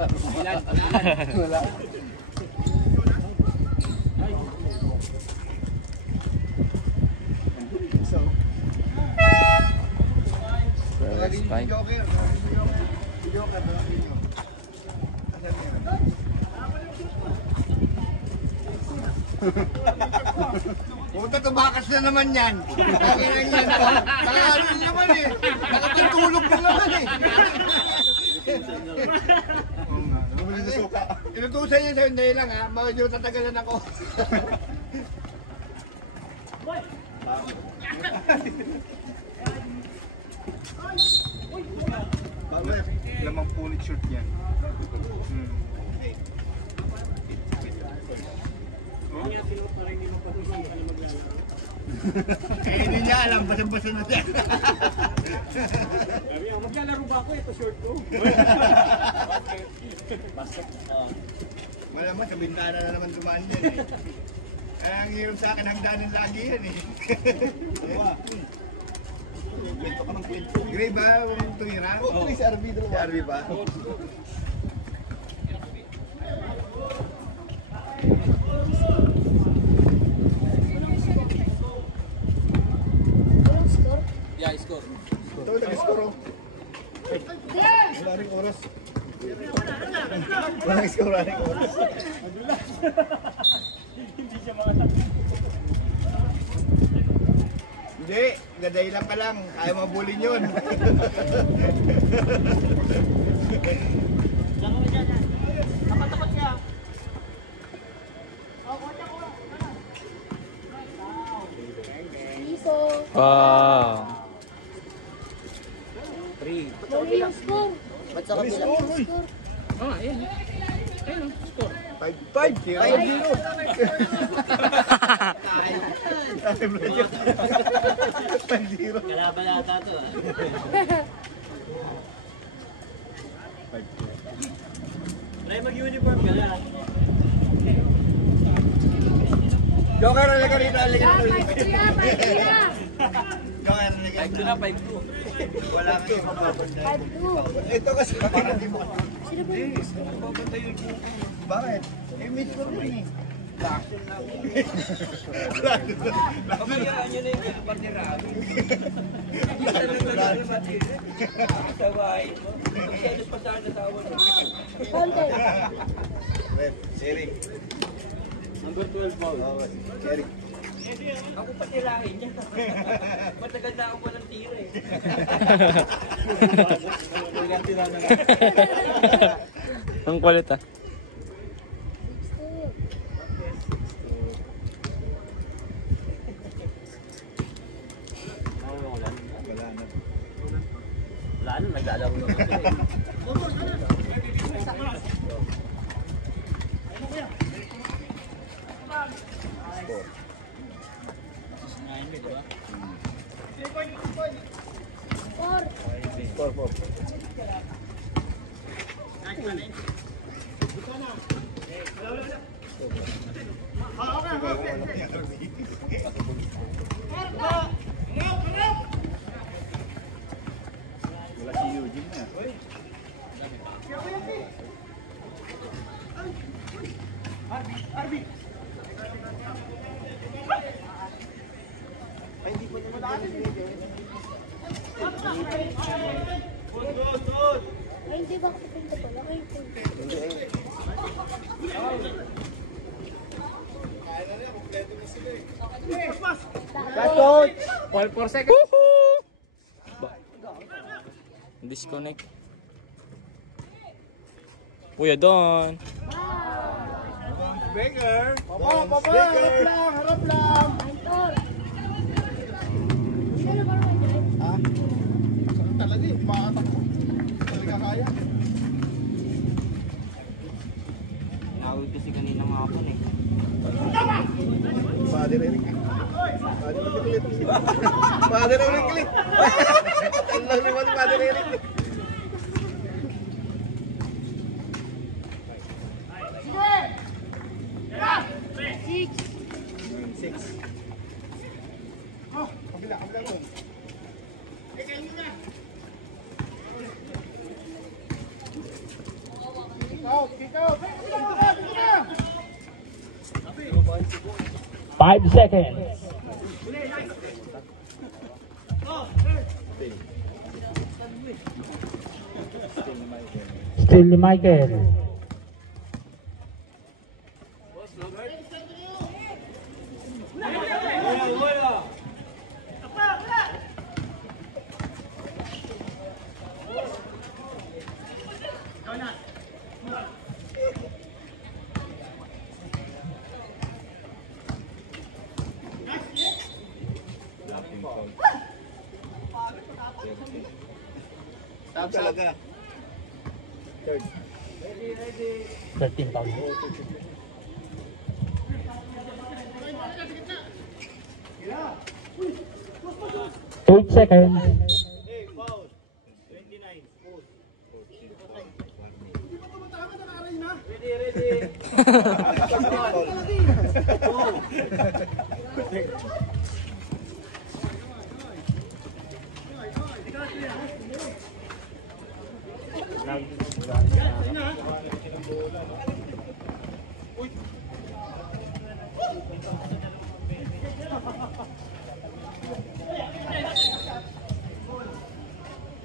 Wala. First five. Puta, tumakas na naman yan. Kaya yan. Nakakaroon naman eh. Nakatutulog na naman eh. Inutusan niya sa'yo, hindi lang ha. Medyo tatagalan ako. Lamang punit short yan. Eh, hindi niya alam. Basa-basa na siya. Maglalaro ba ako? Ito short ko. Malamang sa bintana na naman dumaan yan eh. Ay, ang hirap sa akin, hagdanin lagi yan eh. Kwento ka ng kwento. Gray ba? Huwag tumira? Oo, si RB Si RB ba? Yeah, score. Ito, nag-score oh. Wala rin oras. Wala rin score, wala rin oras. Hindi, gadaylan ka lang. Ayaw mabulin yun. Wow. Mali yung score. Ba't sa kabila? Oh, ayun. Ayun, score. 5-0. 5-0. Kalaban yata ito ah. Try mag-uniform ka na. Joker, halika rito, halika rito. Kaya, Joker, halika rito. 5-2 na, 5-2. Wala ka yung mababantay. 5-2. Ito kasi bakit hindi mo. Sino ba yung Bakit? Eh, meet ko rin eh. Kamayaan nyo na yung partnerami. Sa bahay mo. Magselos pa sa natawan mo. Konti. Siri. Number 12 ball. Siri. Ako pa tirahin niya. Matagal na ako walang tira eh. Ang kulit ah. Wala na, naglalaro naman sila eh. Four. 4-4. Wala si Eugene na. Ay, hindi ba ako punta pala? Ay, punta. Coach! 4 seconds. Woohoo! Disconnect. Kuya Don. Baker! Baba, harap lang, harap lang. Antor. Sino ba naman dyan? Ha? Saan talaga eh, makatakbo. Talaga kaya. Nawag kasi kanina mga hapon eh. Father Eric. Father Eric. Father Eric. Ang lang naman ni Father Eric. Six. 6. Kabila doon. out, kick out. 5 seconds. Still ni Michael. Talaga. 13 pounds. 8 seconds.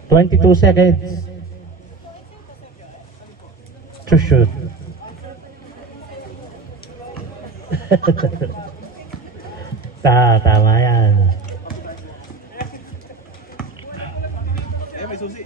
Twenty-two seconds to shoot. Tama yan. May susi.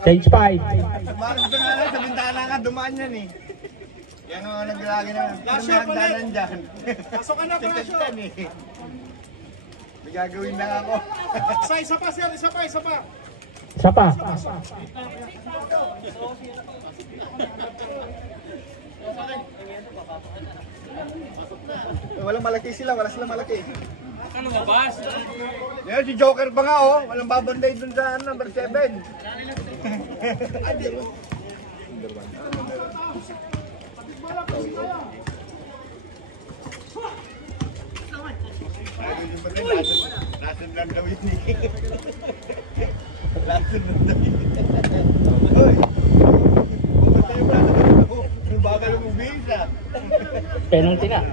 Stage 5. Maras doon nga lang, sa bintana nga, dumaan yan eh. Yan ang naglagi na. Last shot ulit. Nagdanan dyan. Pasok ka na, Palacio. Tingnan eh. May gagawin lang ako. Isa pa, sir. Isa pa. Isa pa. Walang malaki sila, wala silang malaki. Ano mabas? Yan, si Joker pa nga oh. Walang babanday dun sa number 7. Lason lang daw yun eh. Lason lang daw yun. Hoy! Pumunta tayo ba? Yung bagal mo bilis ah. Penalty na.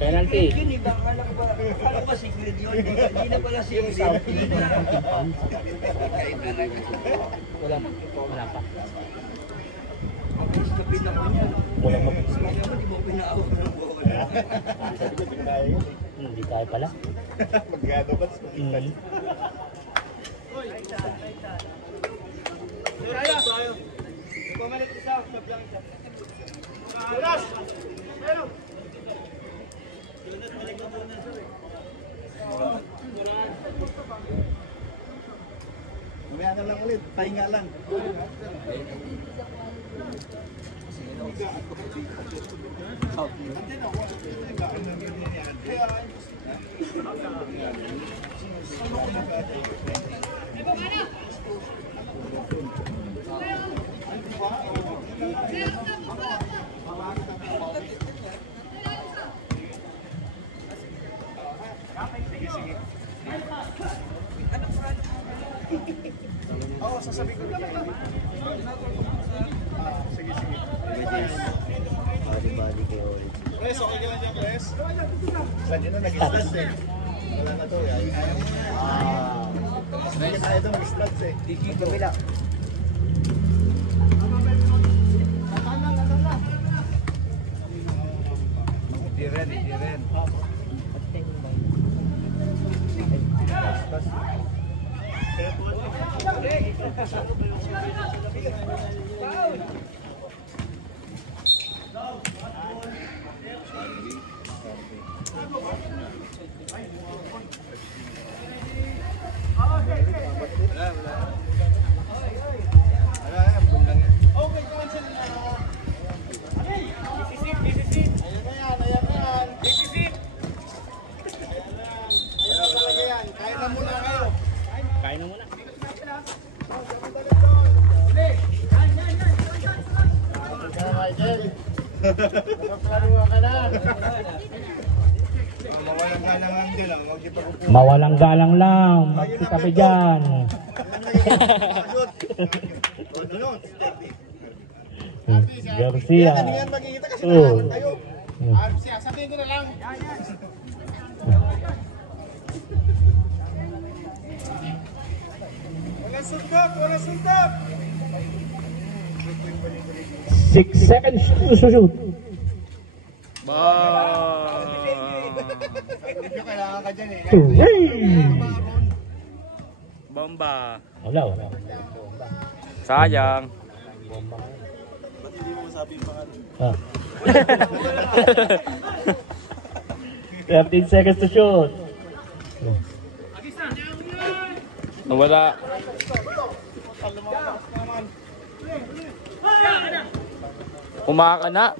Penalty. Akala ko secret yun. Hindi na pala secret. Wala pa. Kapit ako niya. Walang mo. Kaya mo, di mo pinaawak ng bola. Hindi tayo pala. Magkano ba? Pumalit isa. Alas! Pero! Mamaya ka lang ulit, pahinga lang. Oo, sasabihin ko lang. Sige. Body kayo ulit. Pres, okay ka lang dyan, Pres? Saan yun na nag-stress eh. Wala na to eh. Hindi tayo ito nag-stress eh. Dito bila. Hindi rin. Mawalang galang lang din lang. Huwag dito ko po. Mawalang galang lang. Magkitabi dyan. Garcia. Kanina magkikita kasi Oo. nakahan tayo. Siya, sabihin ko na lang. Walang suntok, walang suntok. 6 seconds to shoot. Ba. Medyo kailangan ka dyan eh. Three. Bomba. Wala, wala. Sayang. Ah. 13 seconds to shoot. Wala. Umaka na.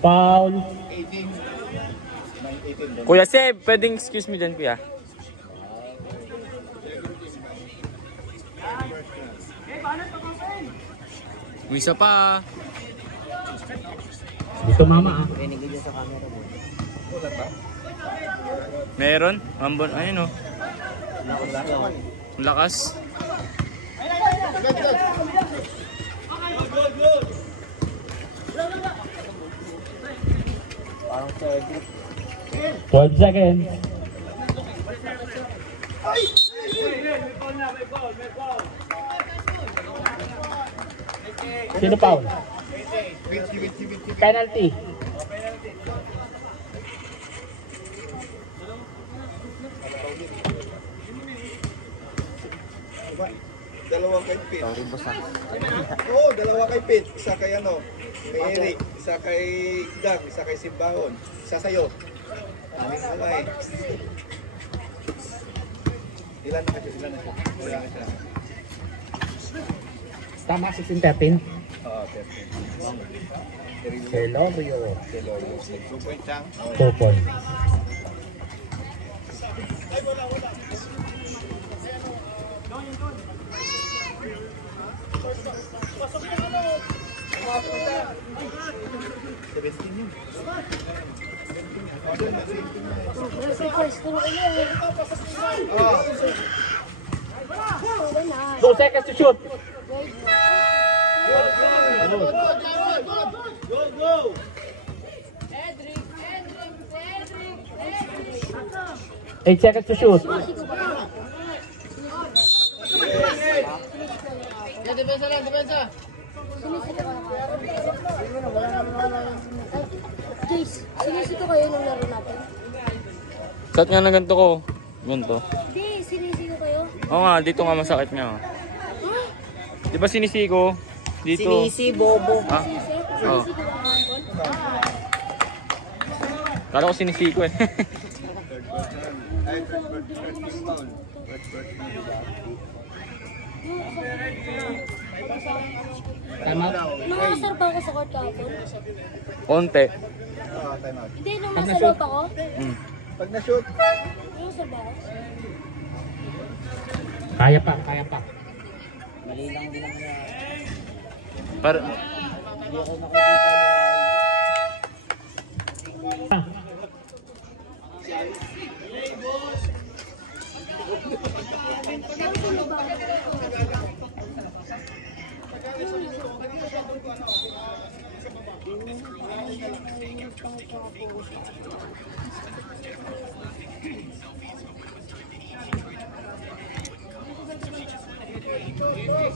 Foul. Kuya Seb, pwedeng excuse me dyan, kuya. Isa pa. Dito mama ah. Meron? Ambon, ayun o. Lakas. 12 seconds. Sino foul? Penalty. Dalawa kay Pit. Oo, dalawa kay Pit. Isa kay ano, kay Eric. Isa kay Dag. Isa kay Simbahon. Isa sa'yo. Aming kamay. Ilan na siya? Ilan na siya? Ilan na siya? Tama 16-13. Oo, 13. Celorio. 2 point lang. 2 points. First, turuan niya. Turuan na. 2 seconds to shoot. Wait. 8 seconds to shoot. Jace, sinisito kayo nung laro natin? Sat nga na ganito ko. Ganito. Hindi, sinisito kayo. Oo nga, dito nga masakit nga. Di ba sinisigo? Dito. Sinisi, bobo. Ah? Oo. Sinisito ka kahapon? Kala ko sinisigo eh. Tama. Nangasar ba ako sa court kahapon? Onte. Time out. Hindi, nung nasa loob ako. Mm. Pag na-shoot, Nangasar ba ako? Kaya pa, kaya pa. Par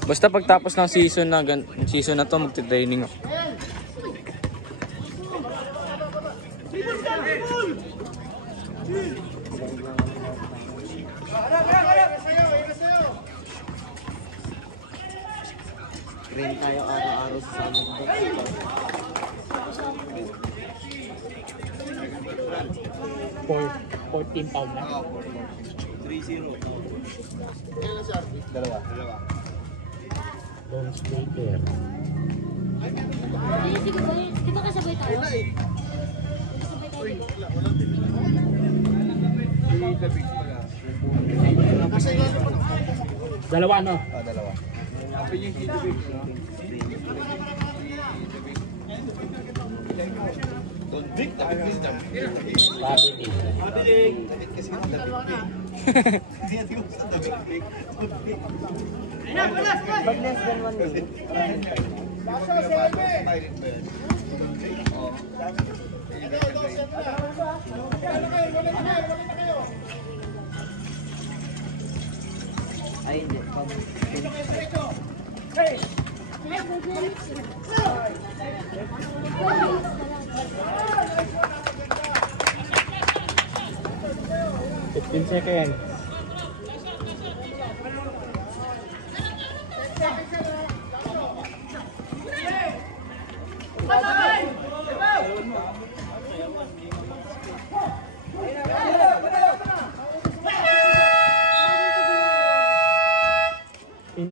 Basta pagtapos ng season na to, magte-training ako. Train tayo araw-araw sa samin. 14 pound na. 3-0. dalawa. Don't stay there. Sinisito ba yun? Di ba kasabay tayo? Kasabay tayo, di ba? Dalawa, no? Dalawa. David kasi ang David. Hindi natin gusto ang David. Pag less than 1 minute. Ay, hindi. Ay, mag-limit sila. 15 seconds.